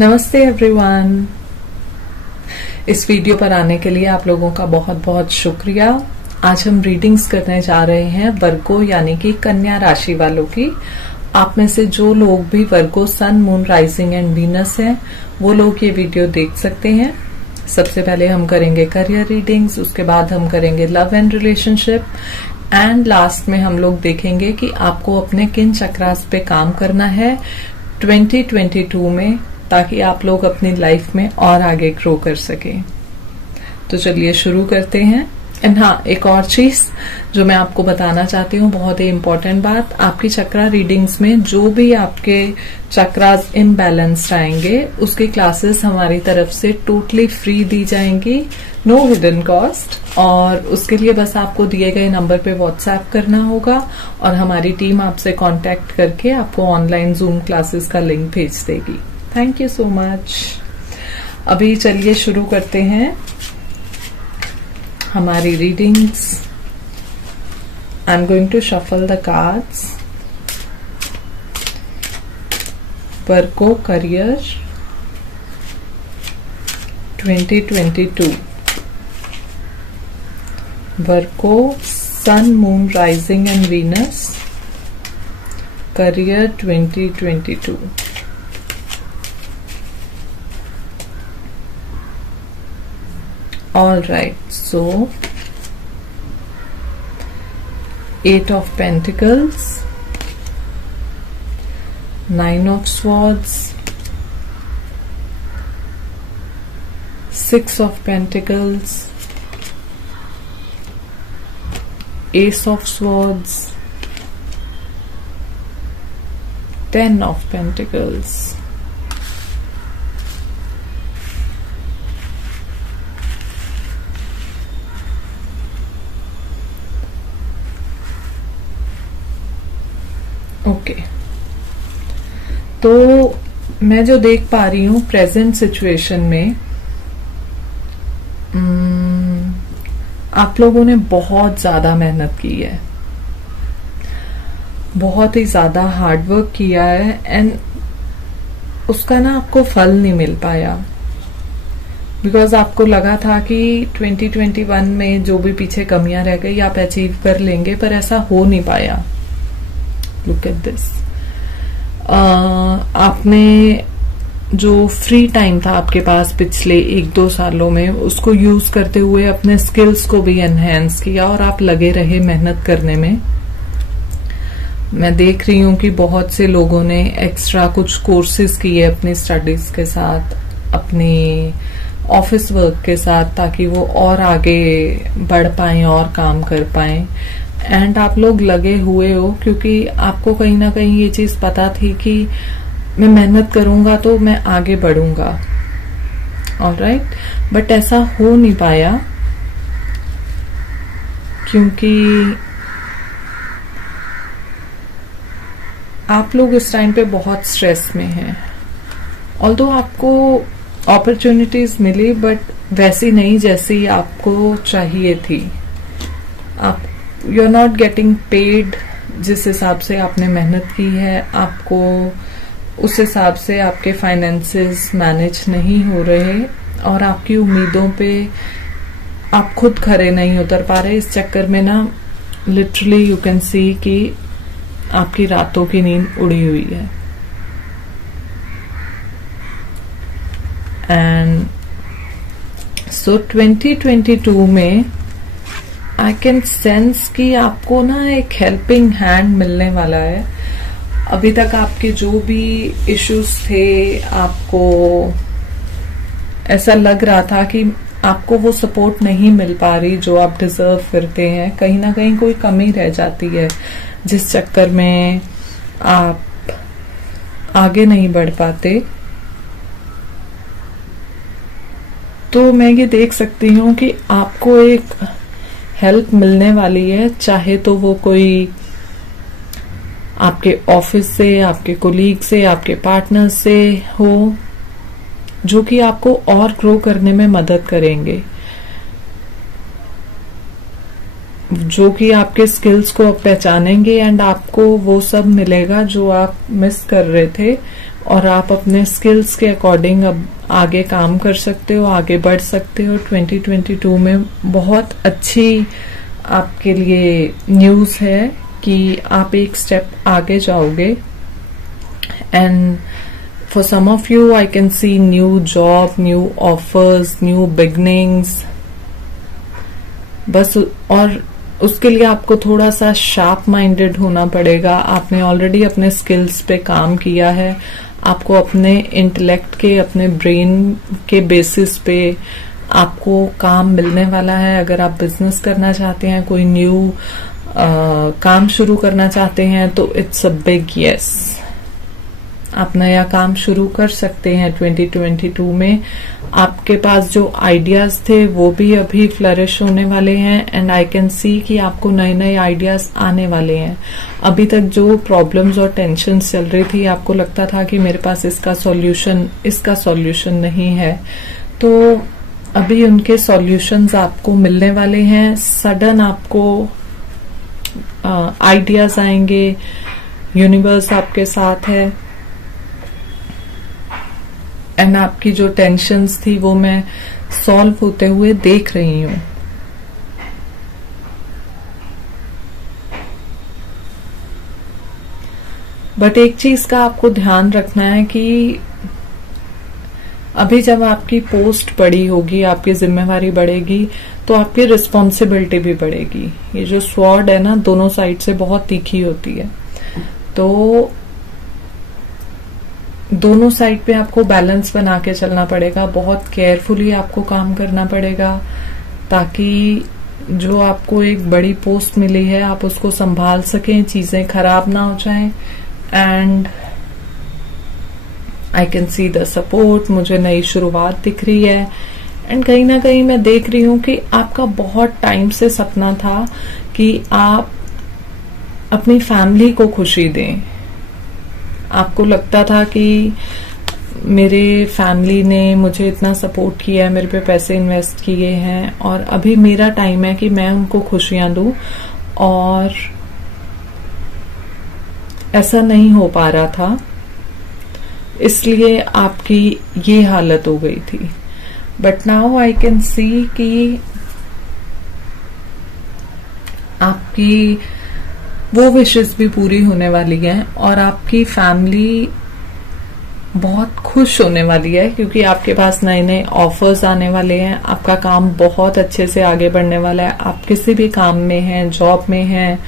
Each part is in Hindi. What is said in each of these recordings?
नमस्ते एवरीवन। इस वीडियो पर आने के लिए आप लोगों का बहुत बहुत शुक्रिया। आज हम रीडिंग्स करने जा रहे हैं वर्गो यानी कि कन्या राशि वालों की। आप में से जो लोग भी वर्गो sun, moon, rising and Venus हैं वो लोग ये वीडियो देख सकते हैं। सबसे पहले हम करेंगे करियर रीडिंग्स, उसके बाद हम करेंगे love and relationship and last में हम लोग देखेंगे कि आपको अपने किन चक्रास पे काम करना है 2022 में, ताकि आप लोग अपनी लाइफ में और आगे ग्रो कर सकें। तो चलिए शुरू करते हैं। एंड हाँ, एक और चीज जो मैं आपको बताना चाहती हूँ, बहुत ही इम्पोर्टेंट बात, आपकी चक्रा रीडिंग्स में जो भी आपके चक्रास इम्बैलेंस्ड आएंगे उसकी क्लासेस हमारी तरफ से टोटली फ्री दी जाएंगी, नो हिडन कॉस्ट। और उसके लिए बस आपको दिए गए नंबर पे व्हाट्सएप करना होगा और हमारी टीम आपसे कांटेक्ट करके आपको ऑनलाइन जूम क्लासेस का लिंक भेज देगी। Thank you so much. अभी चलिए शुरू करते हैं हमारी readings. I am going to shuffle the cards. Virgo career 2022, Virgo sun, moon, rising and Venus career 2022। All right, so 8 of Pentacles, 9 of Swords, 6 of Pentacles, Ace of Swords, 10 of Pentacles, okay. तो मैं जो देख पा रही हूँ प्रेजेंट सिचुएशन में, आप लोगों ने बहुत ज्यादा मेहनत की है, बहुत ही ज्यादा हार्डवर्क किया है एंड उसका ना आपको फल नहीं मिल पाया। बिकॉज आपको लगा था कि 2021 में जो भी पीछे कमियां रह गई आप अचीव कर लेंगे, पर ऐसा हो नहीं पाया। Look at this. आपने जो फ्री टाइम था आपके पास पिछले 1-2 सालों में, उसको यूज करते हुए अपने स्किल्स को भी एनहेंस किया और आप लगे रहे मेहनत करने में। मैं देख रही हूँ कि बहुत से लोगों ने एक्स्ट्रा कुछ कोर्सेज किए अपनी स्टडीज के साथ, अपनी ऑफिस वर्क के साथ, ताकि वो और आगे बढ़ पाए और काम कर पाए। एंड आप लोग लगे हुए हो क्योंकि आपको कहीं ना कहीं ये चीज पता थी कि मैं मेहनत करूंगा तो मैं आगे बढ़ूंगा। ऑलराइट, बट ऐसा हो नहीं पाया क्योंकि आप लोग इस टाइम पे बहुत स्ट्रेस में हैं। ऑल्दो आपको अपॉर्चुनिटीज मिली बट वैसी नहीं जैसी आपको चाहिए थी। आप you are not getting paid जिस हिसाब से आपने मेहनत की है, आपको उस हिसाब से आपके फाइनेंसेस मैनेज नहीं हो रहे और आपकी उम्मीदों पे आप खुद खरे नहीं उतर पा रहे। इस चक्कर में ना लिटरली यू कैन सी कि आपकी रातों की नींद उड़ी हुई है। एंड सो 2022 में आई कैन सेंस कि आपको ना एक हेल्पिंग हैंड मिलने वाला है। अभी तक आपके जो भी इश्यूज थे, आपको ऐसा लग रहा था कि आपको वो सपोर्ट नहीं मिल पा रही जो आप डिजर्व करते हैं। कहीं ना कहीं कोई कमी रह जाती है जिस चक्कर में आप आगे नहीं बढ़ पाते। तो मैं ये देख सकती हूँ कि आपको एक हेल्प मिलने वाली है, चाहे तो वो कोई आपके ऑफिस से, आपके कोलीग से, आपके पार्टनर से हो, जो कि आपको और ग्रो करने में मदद करेंगे, जो कि आपके स्किल्स को पहचानेंगे एंड आपको वो सब मिलेगा जो आप मिस कर रहे थे और आप अपने स्किल्स के अकॉर्डिंग अब आगे काम कर सकते हो, आगे बढ़ सकते हो। 2022 में बहुत अच्छी आपके लिए न्यूज़ है कि आप एक स्टेप आगे जाओगे। And for some of you I can see new job, new offers, new beginnings। बस और उसके लिए आपको थोड़ा सा शार्प माइंडेड होना पड़ेगा। आपने ऑलरेडी अपने स्किल्स पे काम किया है, आपको अपने इंटेलेक्ट के, अपने ब्रेन के बेसिस पे आपको काम मिलने वाला है। अगर आप बिजनेस करना चाहते हैं, कोई न्यू काम शुरू करना चाहते हैं, तो इट्स अ बिग यस। आप नया काम शुरू कर सकते हैं 2022 में। आपके पास जो आइडियाज थे वो भी अभी फ्लरिश होने वाले हैं एंड आई कैन सी कि आपको नए नए आइडियाज आने वाले हैं। अभी तक जो प्रॉब्लम्स और टेंशन चल रही थी, आपको लगता था कि मेरे पास इसका सॉल्यूशन नहीं है, तो अभी उनके सॉल्यूशंस आपको मिलने वाले हैं। सडन आपको आइडियाज आएंगे, यूनिवर्स आपके साथ है एंड आपकी जो टेंशन्स थी वो मैं सॉल्व होते हुए देख रही हूं। बट एक चीज का आपको ध्यान रखना है कि अभी जब आपकी पोस्ट बड़ी होगी, आपकी जिम्मेवारी बढ़ेगी, तो आपकी रिस्पॉन्सिबिलिटी भी बढ़ेगी। ये जो स्वॉर्ड है ना, दोनों साइड से बहुत तीखी होती है, तो दोनों साइड पे आपको बैलेंस बना के चलना पड़ेगा। बहुत केयरफुली आपको काम करना पड़ेगा ताकि जो आपको एक बड़ी पोस्ट मिली है आप उसको संभाल सकें, चीजें खराब ना हो जाएं। And I can see the support, मुझे नई शुरुआत दिख रही है। एंड कहीं ना कहीं मैं देख रही हूं कि आपका बहुत टाइम से सपना था कि आप अपनी फैमिली को खुशी दें। आपको लगता था कि मेरे फैमिली ने मुझे इतना सपोर्ट किया है, मेरे पे पैसे इन्वेस्ट किए हैं और अभी मेरा टाइम है कि मैं उनको खुशियां दूं, और ऐसा नहीं हो पा रहा था, इसलिए आपकी ये हालत हो गई थी। But now I can see कि आपकी वो विशेस भी पूरी होने वाली हैं और आपकी फैमिली बहुत खुश होने वाली है, क्योंकि आपके पास नए नए ऑफर्स आने वाले हैं। आपका काम बहुत अच्छे से आगे बढ़ने वाला है। आप किसी भी काम में हैं, जॉब में हैं,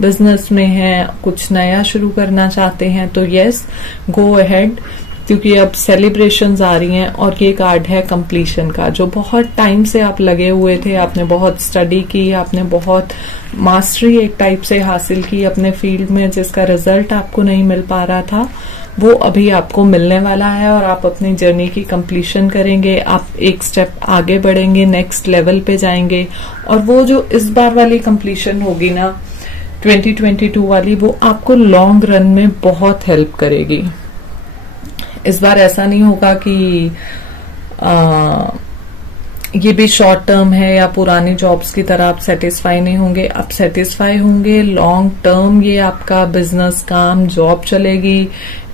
बिजनेस में हैं, कुछ नया शुरू करना चाहते हैं, तो यस, गो अहेड, क्योंकि अब सेलिब्रेशंस आ रही हैं। और ये कार्ड है कंप्लीशन का, जो बहुत टाइम से आप लगे हुए थे, आपने बहुत स्टडी की, आपने बहुत मास्टरी एक टाइप से हासिल की अपने फील्ड में, जिसका रिजल्ट आपको नहीं मिल पा रहा था, वो अभी आपको मिलने वाला है और आप अपनी जर्नी की कंप्लीशन करेंगे। आप एक स्टेप आगे बढ़ेंगे, नेक्स्ट लेवल पे जाएंगे, और वो जो इस बार वाली कंप्लीशन होगी ना 2022 वाली, वो आपको लॉन्ग रन में बहुत हेल्प करेगी। इस बार ऐसा नहीं होगा कि ये भी शॉर्ट टर्म है या पुरानी जॉब्स की तरह आप सेटिस्फाई नहीं होंगे। आप सेटिस्फाई होंगे लॉन्ग टर्म, ये आपका बिजनेस, काम, जॉब चलेगी।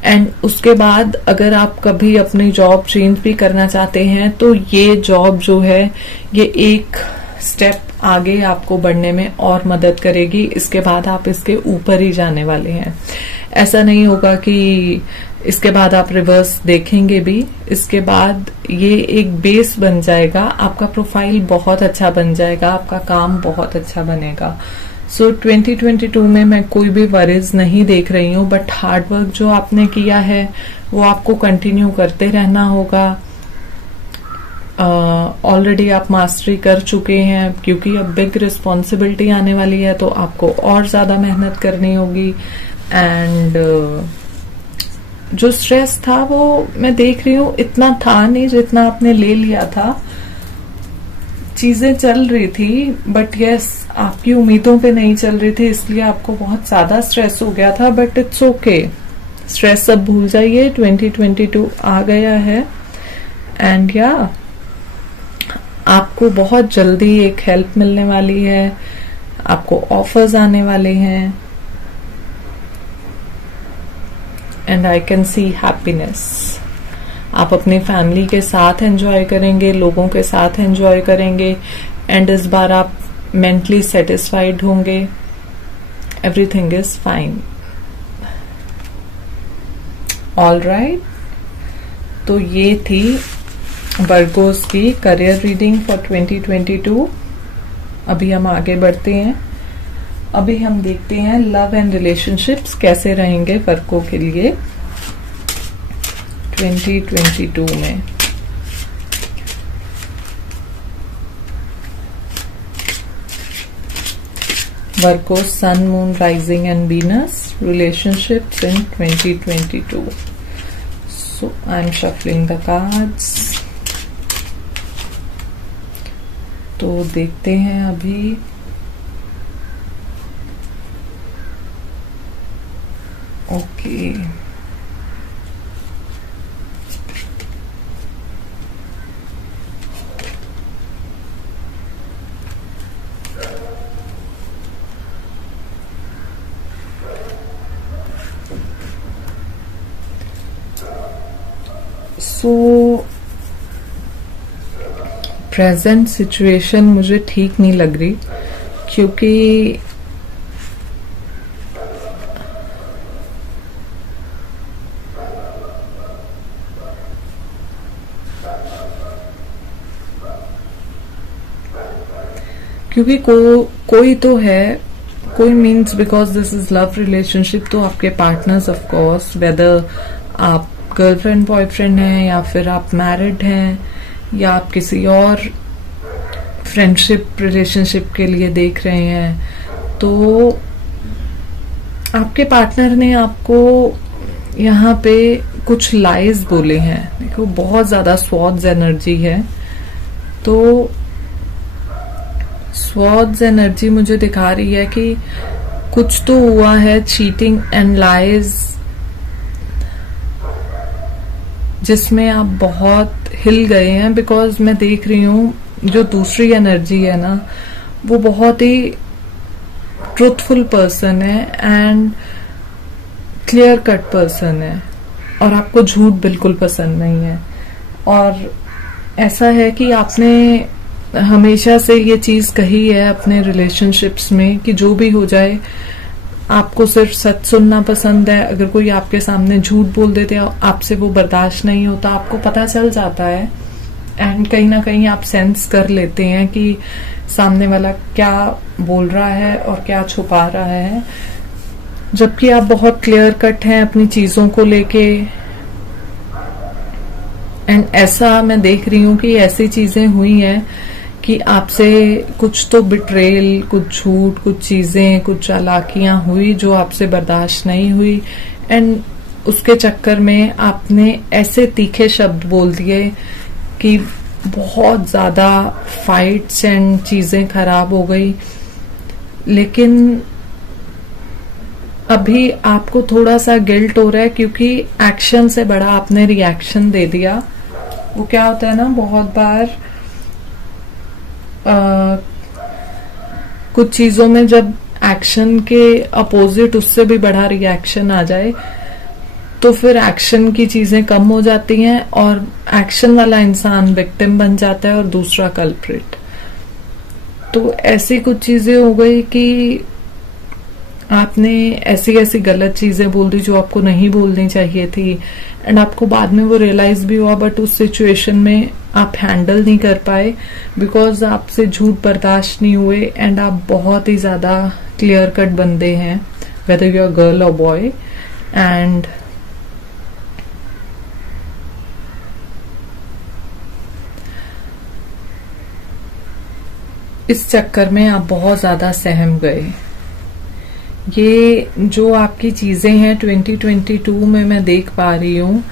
एंड उसके बाद अगर आप कभी अपनी जॉब चेंज भी करना चाहते हैं, तो ये जॉब जो है ये एक स्टेप आगे आपको बढ़ने में और मदद करेगी। इसके बाद आप इसके ऊपर ही जाने वाले हैं। ऐसा नहीं होगा कि इसके बाद आप रिवर्स देखेंगे भी। इसके बाद ये एक बेस बन जाएगा, आपका प्रोफाइल बहुत अच्छा बन जाएगा, आपका काम बहुत अच्छा बनेगा। सो 2022 में मैं कोई भी वरीज नहीं देख रही हूँ, बट हार्डवर्क जो आपने किया है वो आपको कंटिन्यू करते रहना होगा। ऑलरेडी आप मास्टरी कर चुके हैं, क्योंकि अब बिग रिस्पॉन्सिबिलिटी आने वाली है, तो आपको और ज्यादा मेहनत करनी होगी। एंड जो स्ट्रेस था वो मैं देख रही हूँ इतना था नहीं जितना आपने ले लिया था। चीजें चल रही थी, बट यस, आपकी उम्मीदों पे नहीं चल रही थी, इसलिए आपको बहुत ज्यादा स्ट्रेस हो गया था। बट इट्स ओके, स्ट्रेस सब भूल जाइए, 2022 आ गया है। एंड या आपको बहुत जल्दी एक हेल्प मिलने वाली है, आपको ऑफर्स आने वाले हैं। And I can see happiness. आप अपनी फैमिली के साथ एंजॉय करेंगे, लोगों के साथ एंजॉय करेंगे, एंड इस बार आप मेंटली सेटिस्फाइड होंगे। Everything is fine. All right, तो ये थी वर्गोस की करियर रीडिंग फॉर 2022। अभी हम आगे बढ़ते हैं। अभी हम देखते हैं लव एंड रिलेशनशिप्स कैसे रहेंगे वर्गो के लिए 2022 में। Virgo, Sun, Moon, Rising and Venus relationships in 2022. So I'm shuffling the cards. तो देखते हैं अभी। ओके, सो प्रेजेंट सिचुएशन मुझे ठीक नहीं लग रही, क्योंकि कोई तो है, कोई means because this is love relationship, तो आपके पार्टनर्स ऑफ कोर्स, वेदर आप गर्लफ्रेंड बॉयफ्रेंड हैं या फिर आप मैरिड हैं या आप किसी और फ्रेंडशिप रिलेशनशिप के लिए देख रहे हैं, तो आपके पार्टनर ने आपको यहाँ पे कुछ लाइज बोले हैं। देखो बहुत ज्यादा स्वॉर्ड्स एनर्जी है, तो स्वॉर्ड्स एनर्जी मुझे दिखा रही है कि कुछ तो हुआ है, चीटिंग एंड लाइज, जिसमें आप बहुत हिल गए हैं। बिकॉज मैं देख रही हूँ जो दूसरी एनर्जी है ना, वो बहुत ही ट्रूथफुल पर्सन है एंड क्लियर कट पर्सन है, और आपको झूठ बिल्कुल पसंद नहीं है। और ऐसा है कि आपने हमेशा से ये चीज कही है अपने रिलेशनशिप्स में कि जो भी हो जाए आपको सिर्फ सच सुनना पसंद है। अगर कोई आपके सामने झूठ बोल देते हैं, आपसे वो बर्दाश्त नहीं होता, आपको पता चल जाता है एंड कहीं ना कहीं आप सेंस कर लेते हैं कि सामने वाला क्या बोल रहा है और क्या छुपा रहा है, जबकि आप बहुत क्लियर कट हैं अपनी चीजों को लेके। एंड ऐसा मैं देख रही हूँ कि ऐसी चीजें हुई हैं कि आपसे कुछ तो बिट्रेल, कुछ झूठ, कुछ चीजें, कुछ चालाकियां हुई जो आपसे बर्दाश्त नहीं हुई, एंड उसके चक्कर में आपने ऐसे तीखे शब्द बोल दिए कि बहुत ज्यादा फाइट्स एंड चीजें खराब हो गई। लेकिन अभी आपको थोड़ा सा गिल्ट हो रहा है, क्योंकि एक्शन से बड़ा आपने रिएक्शन दे दिया। वो क्या होता है ना, बहुत बार कुछ चीजों में जब एक्शन के अपोजिट उससे भी बड़ा रिएक्शन आ जाए, तो फिर एक्शन की चीजें कम हो जाती हैं और एक्शन वाला इंसान विक्टिम बन जाता है और दूसरा कल्प्रिट। तो ऐसी कुछ चीजें हो गई कि आपने ऐसी ऐसी गलत चीजें बोल दी जो आपको नहीं बोलनी चाहिए थी, एंड आपको बाद में वो रियलाइज भी हुआ, बट उस सिचुएशन में आप हैंडल नहीं कर पाए बिकॉज आपसे झूठ बर्दाश्त नहीं हुए, एंड आप बहुत ही ज्यादा क्लियर कट बंदे हैं, वेदर यू आर गर्ल और बॉय। एंड इस चक्कर में आप बहुत ज्यादा सहम गए। ये जो आपकी चीजें हैं 2022 में मैं देख पा रही हूँ,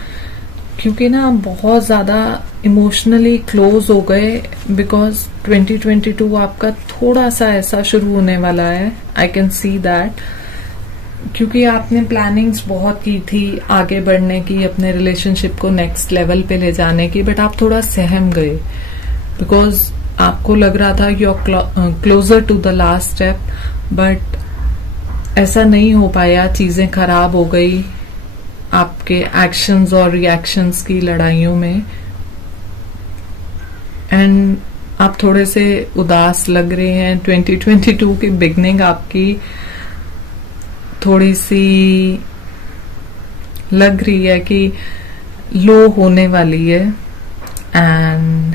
क्योंकि ना बहुत ज्यादा इमोशनली क्लोज हो गए, बिकॉज 2022 आपका थोड़ा सा ऐसा शुरू होने वाला है, आई कैन सी दैट, क्योंकि आपने प्लानिंग्स बहुत की थी आगे बढ़ने की, अपने रिलेशनशिप को नेक्स्ट लेवल पे ले जाने की, बट आप थोड़ा सहम गए बिकॉज आपको लग रहा था you are closer to the last step, but ऐसा नहीं हो पाया, चीजें खराब हो गई आपके एक्शंस और रिएक्शंस की लड़ाइयों में, एंड आप थोड़े से उदास लग रहे हैं। 2022 की बिगनिंग आपकी थोड़ी सी लग रही है कि लो होने वाली है। एंड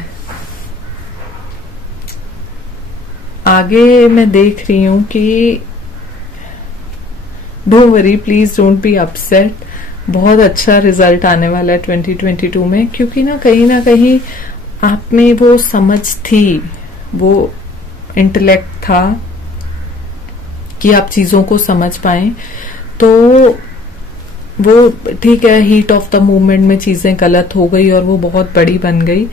आगे मैं देख रही हूं कि don't worry, please don't be upset, बहुत अच्छा रिजल्ट आने वाला है 2022 में, क्योंकि ना कहीं आप में वो समझ थी, वो इंटेलेक्ट था कि आप चीजों को समझ पाए। तो वो ठीक है, हीट ऑफ द मोमेंट में चीजें गलत हो गई और वो बहुत बड़ी बन गई,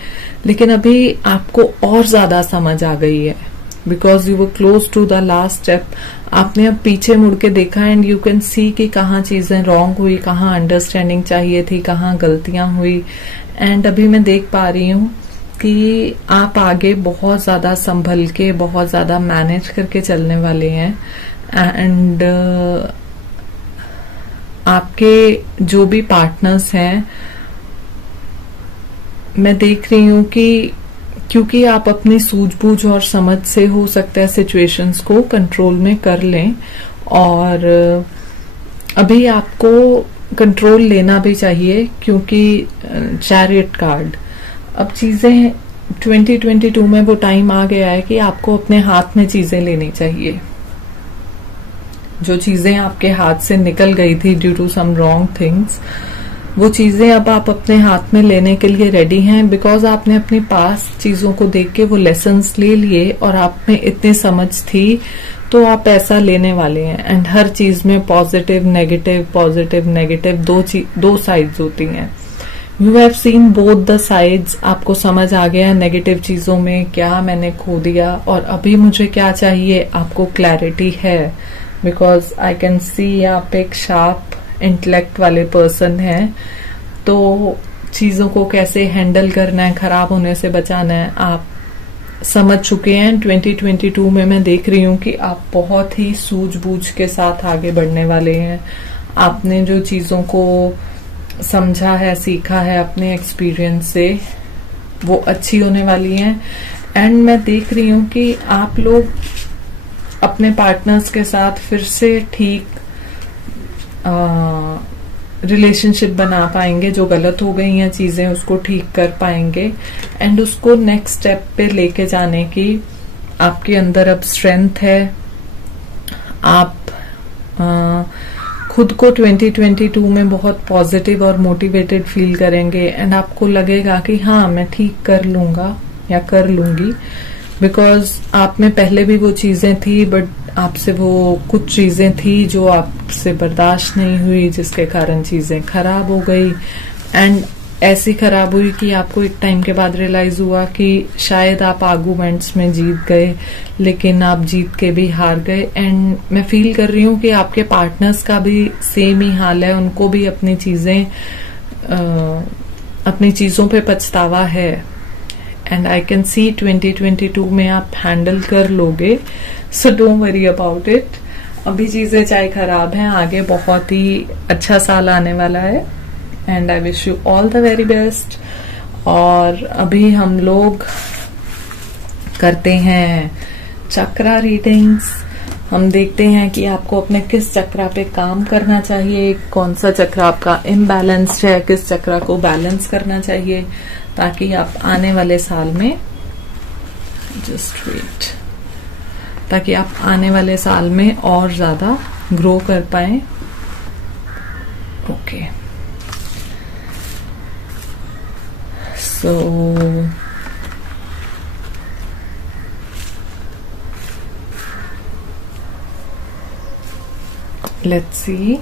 लेकिन अभी आपको और ज्यादा समझ आ गई है, because you were close to the last step. आपने अब पीछे मुड़ के देखा एंड यू कैन सी कि कहाँ चीजें रॉन्ग हुई, कहाँ अंडरस्टैंडिंग चाहिए थी, कहाँ गलतियां हुई। एंड अभी मैं देख पा रही हूँ कि आप आगे बहुत ज्यादा संभल के, बहुत ज्यादा मैनेज करके चलने वाले हैं। एंड आपके जो भी पार्टनर्स हैं, मैं देख रही हूँ कि क्योंकि आप अपनी सूझबूझ और समझ से हो सकता है सिचुएशंस को कंट्रोल में कर लें, और अभी आपको कंट्रोल लेना भी चाहिए, क्योंकि चैरियट कार्ड, अब चीजें 2022 में वो टाइम आ गया है कि आपको अपने हाथ में चीजें लेनी चाहिए। जो चीजें आपके हाथ से निकल गई थी due to some wrong things, वो चीजें अब आप अपने हाथ में लेने के लिए रेडी हैं, बिकॉज आपने अपनी पास्ट चीजों को देख के वो लेसन्स ले लिए और आप में इतनी समझ थी, तो आप ऐसा लेने वाले हैं। एंड हर चीज में पॉजिटिव नेगेटिव दो साइड्स होती हैं। You have seen both the sides, आपको समझ आ गया नेगेटिव चीजों में क्या मैंने खो दिया और अभी मुझे क्या चाहिए, आपको क्लैरिटी है। बिकॉज आई कैन सी आप एक शार्प इंटेलेक्ट वाले पर्सन हैं, तो चीजों को कैसे हैंडल करना है, खराब होने से बचाना है, आप समझ चुके हैं। 2022 में मैं देख रही हूँ कि आप बहुत ही सूझबूझ के साथ आगे बढ़ने वाले हैं। आपने जो चीजों को समझा है, सीखा है अपने एक्सपीरियंस से, वो अच्छी होने वाली हैं। एंड मैं देख रही हूँ कि आप लोग अपने पार्टनर्स के साथ फिर से ठीक रिलेशनशिप बना पाएंगे। जो गलत हो गई हैं चीजें उसको ठीक कर पाएंगे, एंड उसको नेक्स्ट स्टेप पे लेके जाने की आपके अंदर अब स्ट्रेंथ है। आप खुद को 2022 में बहुत पॉजिटिव और मोटिवेटेड फील करेंगे, एंड आपको लगेगा कि हाँ मैं ठीक कर लूंगा या कर लूंगी, बिकॉज आप में पहले भी वो चीजें थी, बट आपसे वो कुछ चीजें थी जो आपसे बर्दाश्त नहीं हुई, जिसके कारण चीजें खराब हो गई। एंड ऐसी खराब हुई कि आपको एक टाइम के बाद रियलाइज हुआ कि शायद आप आर्गुमेंट्स में जीत गए, लेकिन आप जीत के भी हार गए। एंड मैं फील कर रही हूँ कि आपके पार्टनर्स का भी सेम ही हाल है, उनको भी अपनी चीजों पे पछतावा है। एंड आई कैन सी 2022 में आप हैंडल कर लोगे, so don't worry about it. अभी चीजें चाहे खराब हैं, आगे बहुत ही अच्छा साल आने वाला है, and I wish you all the very best. और अभी हम लोग करते हैं चक्रा रीडिंग्स। हम देखते हैं कि आपको अपने किस चक्रा पे काम करना चाहिए, कौन सा चक्रा आपका इम्बैलेंस्ड है, किस चक्रा को बैलेंस करना चाहिए, ताकि आप आने वाले साल में ताकि आप आने वाले साल में और ज्यादा ग्रो कर पाए। Okay, so let's see.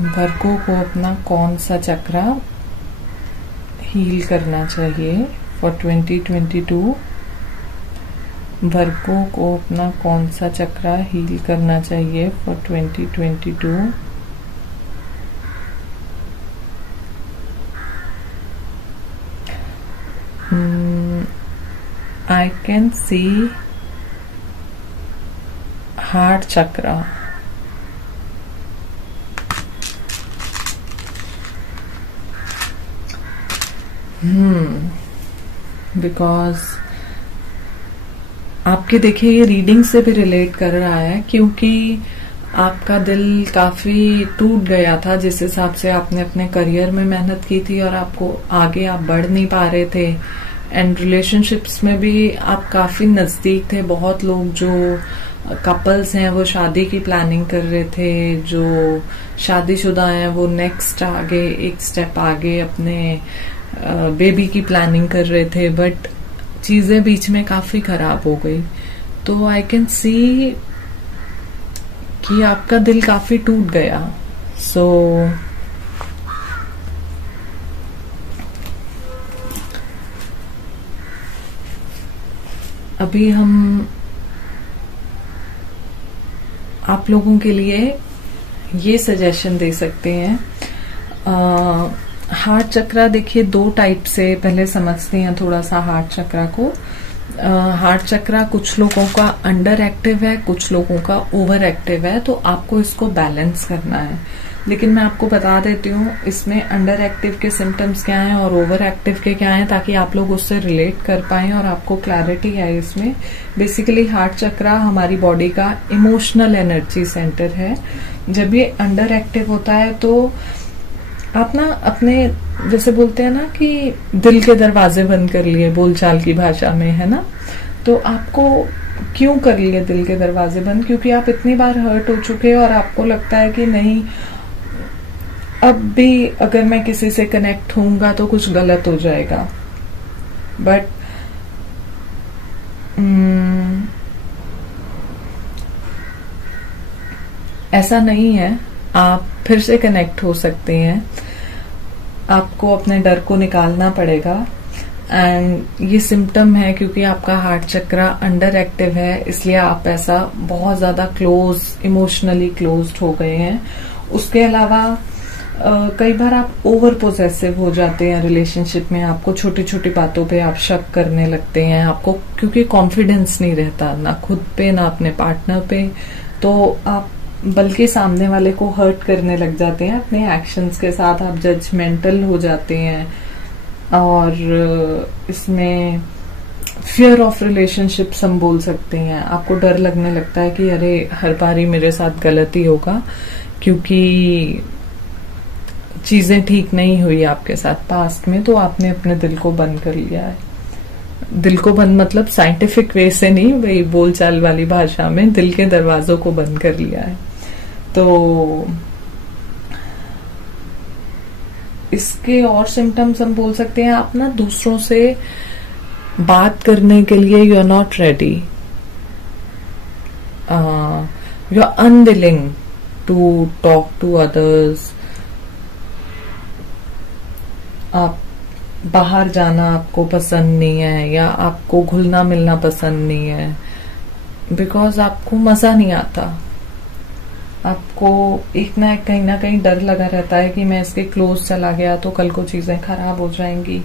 वर्गो को अपना कौन सा चक्रा हील करना चाहिए फॉर 2022? वर्गो को अपना कौन सा चक्रा हील करना चाहिए for 2022? I can see heart chakra. Because आपके देखिए ये रीडिंग से भी रिलेट कर रहा है, क्योंकि आपका दिल काफी टूट गया था जिस हिसाब से आपने अपने करियर में मेहनत की थी और आपको आगे आप बढ़ नहीं पा रहे थे। एंड रिलेशनशिप्स में भी आप काफी नजदीक थे। बहुत लोग जो कपल्स हैं वो शादी की प्लानिंग कर रहे थे, जो शादीशुदा हैं वो नेक्स्ट आगे एक स्टेप आगे अपने बेबी की प्लानिंग कर रहे थे, बट चीजें बीच में काफी खराब हो गई। तो आई कैन सी कि आपका दिल काफी टूट गया। सो अभी हम आप लोगों के लिए ये सजेशन दे सकते हैं। हार्ट चक्रा देखिए दो टाइप से पहले समझते हैं थोड़ा सा हार्ट चक्रा को। हार्ट चक्रा कुछ लोगों का अंडर एक्टिव है, कुछ लोगों का ओवर एक्टिव है, तो आपको इसको बैलेंस करना है। लेकिन मैं आपको बता देती हूँ इसमें अंडर एक्टिव के सिम्टम्स क्या हैं और ओवर एक्टिव के क्या हैं, ताकि आप लोग उससे रिलेट कर पाएं और आपको क्लैरिटी आए इसमें। बेसिकली हार्ट चक्रा हमारी बॉडी का इमोशनल एनर्जी सेंटर है। जब ये अंडर एक्टिव होता है तो आप ना अपने जैसे बोलते हैं ना कि दिल के दरवाजे बंद कर लिए, बोलचाल की भाषा में, है ना। तो आपको क्यों कर लिए दिल के दरवाजे बंद? क्योंकि आप इतनी बार हर्ट हो चुके हैं और आपको लगता है कि नहीं, अब भी अगर मैं किसी से कनेक्ट होऊंगा तो कुछ गलत हो जाएगा। बट ऐसा नहीं है, आप फिर से कनेक्ट हो सकते हैं। आपको अपने डर को निकालना पड़ेगा। एंड ये सिम्टम है क्योंकि आपका हार्ट चक्रा अंडर एक्टिव है, इसलिए आप ऐसा बहुत ज्यादा क्लोज, इमोशनली क्लोज्ड हो गए हैं। उसके अलावा कई बार आप ओवर पोजेसिव हो जाते हैं रिलेशनशिप में। आपको छोटी छोटी बातों पे आप शक करने लगते हैं, आपको क्योंकि कॉन्फिडेंस नहीं रहता ना खुद पे ना अपने पार्टनर पे, तो आप बल्कि सामने वाले को हर्ट करने लग जाते हैं अपने एक्शंस के साथ। आप जजमेंटल हो जाते हैं और इसमें फियर ऑफ रिलेशनशिप्स हम बोल सकते हैं। आपको डर लगने लगता है कि अरे हर बार ही मेरे साथ गलत ही होगा, क्योंकि चीजें ठीक नहीं हुई आपके साथ पास्ट में, तो आपने अपने दिल को बंद कर लिया है। दिल को बंद मतलब साइंटिफिक वे से नहीं, वही बोलचाल वाली भाषा में दिल के दरवाजों को बंद कर लिया है। तो इसके और सिम्टम्स हम बोल सकते हैं, आप ना दूसरों से बात करने के लिए you are not ready, you are unwilling to talk to others. आप बाहर जाना आपको पसंद नहीं है या आपको घुलना मिलना पसंद नहीं है, बिकॉज आपको मजा नहीं आता। आपको एक ना कहीं ना कहीं डर लगा रहता है कि मैं इसके क्लोज चला गया तो कल को चीजें खराब हो जाएंगी।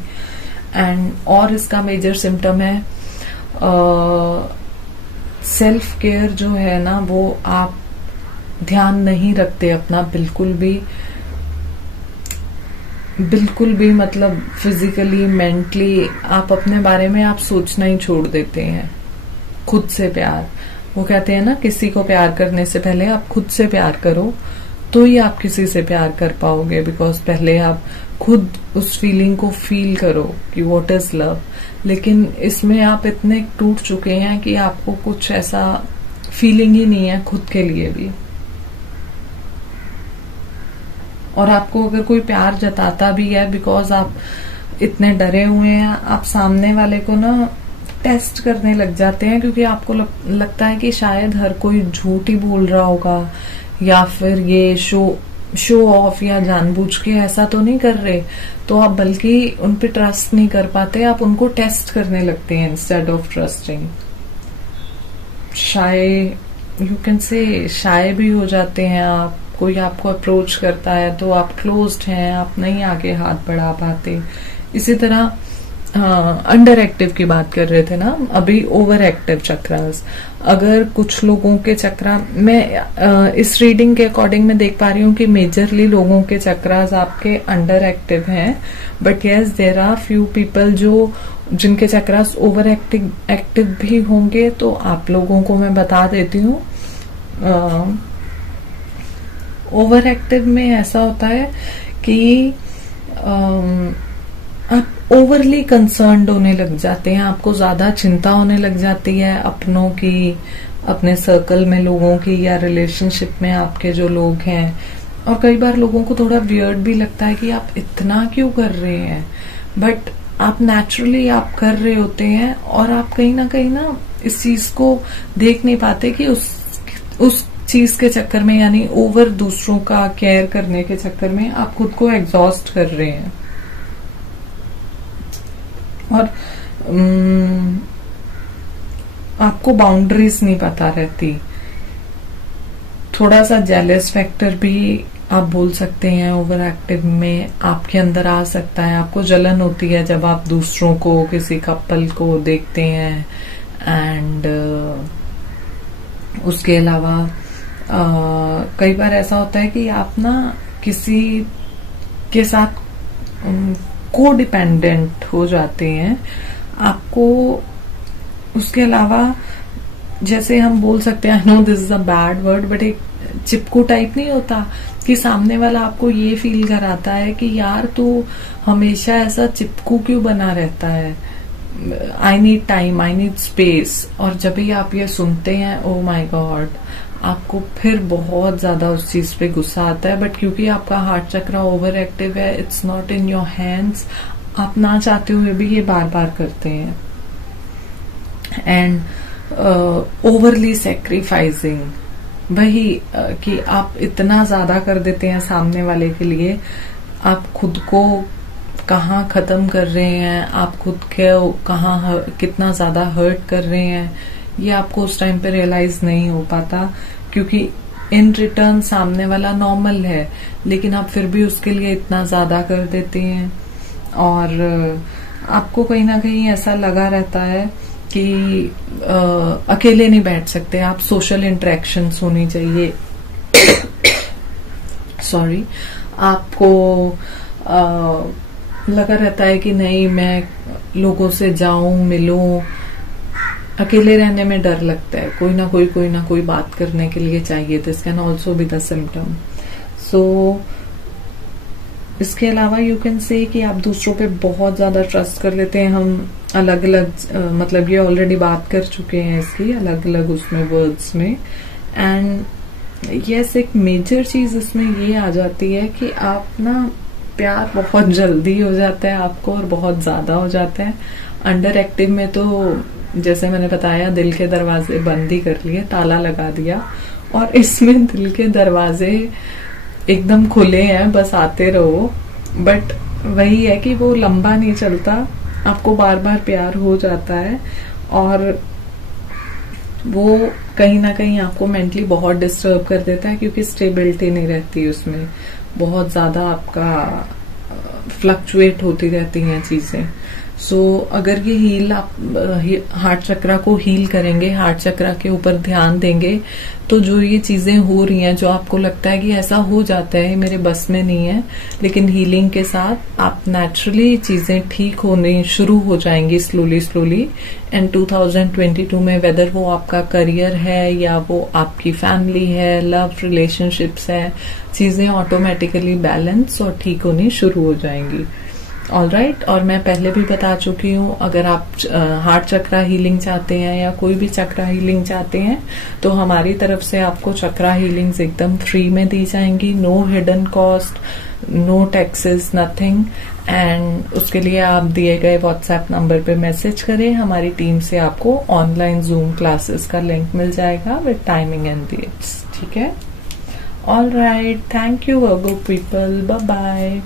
एंड और इसका मेजर सिम्टम है सेल्फ केयर जो है ना, वो आप ध्यान नहीं रखते अपना बिल्कुल भी मतलब फिजिकली मेंटली आप अपने बारे में आप सोचना ही छोड़ देते हैं। खुद से प्यार, वो कहते हैं ना किसी को प्यार करने से पहले आप खुद से प्यार करो तो ही आप किसी से प्यार कर पाओगे। बिकॉज पहले आप खुद उस फीलिंग को फील करो कि व्हाट इज लव। लेकिन इसमें आप इतने टूट चुके हैं कि आपको कुछ ऐसा फीलिंग ही नहीं है खुद के लिए भी। और आपको अगर कोई प्यार जताता भी है, बिकॉज आप इतने डरे हुए हैं, आप सामने वाले को ना टेस्ट करने लग जाते हैं, क्योंकि आपको लगता है कि शायद हर कोई झूठ ही बोल रहा होगा या फिर ये शो ऑफ या जानबूझ के ऐसा तो नहीं कर रहे। तो आप बल्कि उन पे ट्रस्ट नहीं कर पाते, आप उनको टेस्ट करने लगते हैं instead of trusting. You can say shy भी हो जाते हैं आप। कोई आपको अप्रोच करता है तो आप क्लोज्ड हैं, आप नहीं आगे हाथ बढ़ा पाते। इसी तरह अंडर एक्टिव की बात कर रहे थे ना अभी, ओवर एक्टिव चक्रास। अगर कुछ लोगों के चक्रा, मैं इस रीडिंग के अकॉर्डिंग मैं देख पा रही हूँ कि मेजरली लोगों के चक्रास आपके अंडर एक्टिव हैं, but yes there are few people जिनके चक्रास ओवर एक्टिव भी होंगे। तो आप लोगों को मैं बता देती हूँ, ओवर एक्टिव में ऐसा होता है कि आप ओवरली कंसर्न्ड होने लग जाते हैं, आपको ज्यादा चिंता होने लग जाती है अपनों की, अपने सर्कल में लोगों की, या रिलेशनशिप में आपके जो लोग हैं। और कई बार लोगों को थोड़ा वियर्ड भी लगता है कि आप इतना क्यों कर रहे हैं, बट आप नेचुरली आप कर रहे होते हैं, और आप कहीं ना इस चीज को देख नहीं पाते कि उस चीज के चक्कर में, यानी ओवर दूसरों का केयर करने के चक्कर में आप खुद को एग्जॉस्ट कर रहे हैं। और आपको बाउंड्रीज नहीं पता रहती, थोड़ा सा जेलस फैक्टर भी आप बोल सकते हैं ओवर एक्टिव में आपके अंदर आ सकता है। आपको जलन होती है जब आप दूसरों को, किसी कपल को देखते हैं। एंड उसके अलावा कई बार ऐसा होता है कि आप ना किसी के साथ को डिपेंडेंट हो जाते हैं। आपको उसके अलावा, जैसे हम बोल सकते हैं, I know this is a bad word, but एक चिपकू टाइप नहीं होता कि सामने वाला आपको ये फील कराता है कि यार तू हमेशा ऐसा चिपकू क्यों बना रहता है, I need time, I need space. और जब भी आप ये सुनते हैं, ओ माई गॉड, आपको फिर बहुत ज्यादा उस चीज पे गुस्सा आता है। बट क्योंकि आपका हार्ट चक्र ओवर एक्टिव है, it's not in your hands, आप ना चाहते हुए भी ये बार बार करते हैं। एंड ओवरली सेक्रीफाइसिंग, वही कि आप इतना ज्यादा कर देते हैं सामने वाले के लिए, आप खुद को कहाँ खत्म कर रहे हैं, आप खुद के कहाँ कितना ज्यादा हर्ट कर रहे हैं, ये आपको उस टाइम पे रियलाइज नहीं हो पाता, क्योंकि इन रिटर्न सामने वाला नॉर्मल है, लेकिन आप फिर भी उसके लिए इतना ज्यादा कर देते हैं। और आपको कहीं ना कहीं ऐसा लगा रहता है कि अकेले नहीं बैठ सकते आप, सोशल इंटरेक्शंस होनी चाहिए। सॉरी, आपको लगा रहता है कि नहीं, मैं लोगों से जाऊं, मिलूं। अकेले रहने में डर लगता है, कोई ना कोई बात करने के लिए चाहिए। This can also be the symptom. So इसके अलावा यू कैन से कि आप दूसरों पे बहुत ज्यादा ट्रस्ट कर लेते हैं। हम अलग अलग, मतलब ये ऑलरेडी बात कर चुके हैं इसकी, अलग अलग उसमें वर्ड्स में। एंड यस, एक मेजर चीज इसमें ये आ जाती है कि आप ना, प्यार बहुत जल्दी हो जाता है आपको, और बहुत ज्यादा हो जाता है। अंडर एक्टिव में तो जैसे मैंने बताया, दिल के दरवाजे बंद ही कर लिए, ताला लगा दिया। और इसमें दिल के दरवाजे एकदम खुले हैं, बस आते रहो। बट वही है कि वो लंबा नहीं चलता, आपको बार बार प्यार हो जाता है, और वो कहीं ना कहीं आपको मेंटली बहुत डिस्टर्ब कर देता है, क्योंकि स्टेबिलिटी नहीं रहती उसमें, बहुत ज्यादा आपका फ्लक्चुएट होती रहती हैं चीजें। सो अगर ये हील, आप हार्ट चक्रा को हील करेंगे, हार्ट चक्रा के ऊपर ध्यान देंगे, तो जो ये चीजें हो रही हैं, जो आपको लगता है कि ऐसा हो जाता है, मेरे बस में नहीं है, लेकिन हीलिंग के साथ आप नेचुरली चीजें ठीक होने शुरू हो जाएंगी स्लोली। एंड 2022 में, वेदर वो आपका करियर है या वो आपकी फैमिली है, लव रिलेशनशिप्स है, चीजें ऑटोमेटिकली बैलेंस और ठीक होनी शुरू हो जाएंगी। ऑलराइट। और मैं पहले भी बता चुकी हूँ, अगर आप हार्ट चक्रा हीलिंग चाहते हैं या कोई भी चक्रा हीलिंग चाहते हैं, तो हमारी तरफ से आपको चक्रा हीलिंग्स एकदम फ्री में दी जाएंगी, no hidden cost, no taxes, nothing. And उसके लिए आप दिए गए व्हाट्सएप नंबर पे मैसेज करें, हमारी टीम से आपको ऑनलाइन जूम क्लासेस का लिंक मिल जाएगा विद टाइमिंग एंड डेट्स। ठीक है, alright, thank you Virgo people, bye bye.